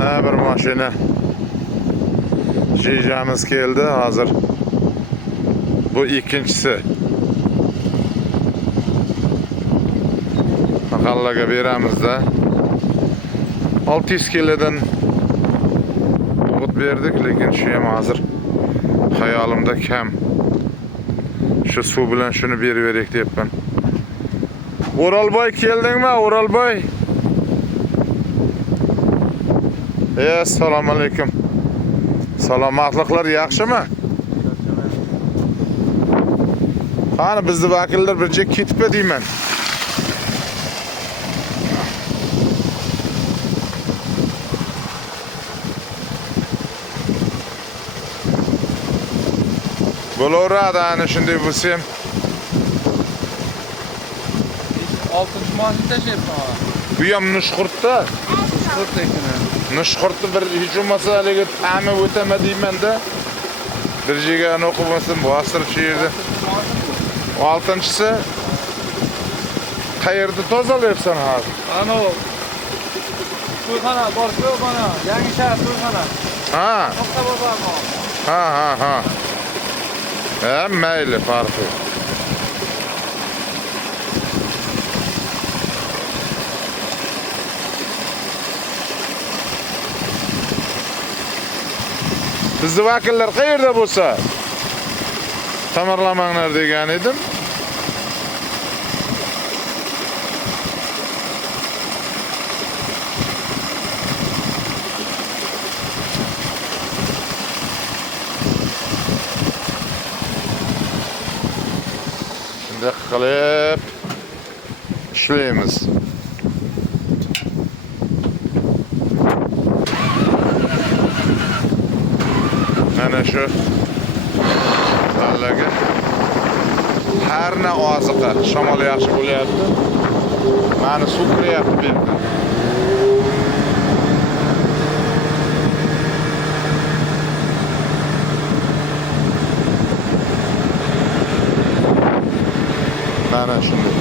Bir mashina jeyjamiz keldi hozir. Bu ikkinchisi. Mahallaga beramizda. 600 kilodan o'g'it berdik, lekin shu ham hozir hayolimda kam. Shu suv bilan shuni berib beraylik deyapman. O'rolboy keldingmi, O'rolboy? Assalomu alaykum. Salomatliklar yaxshimi? Qani bizni vakillar bir joyga ketibdi deyman. Bo'laveradi, ana shunday bo'lsa ham. 6-mashina tashlayapman. Bu ham nushqurtda. Nushqurt ekan. Nushqurtni bir hech bo'lmasa haligi ta'mi o'tama deyman-da. Bir joyga o'qimasin, bostirib shu yerda. 6-chisi qayerda tozalayapsan hozir? Ana to'yxona bor-ku, mana yangi shahar to'yxona. Ha. To'xta bozormi? Ha. Mayli, farqi. Bizni vakillar qayerda bo'lsa ta'mirlamanglar degan edim. Shunday qilib ishlaymiz. Mana shu dallaga harna oziqa, shamol yaxshi bo'lyapti. Mani suv kiryapti bu yerda. Mana shunday.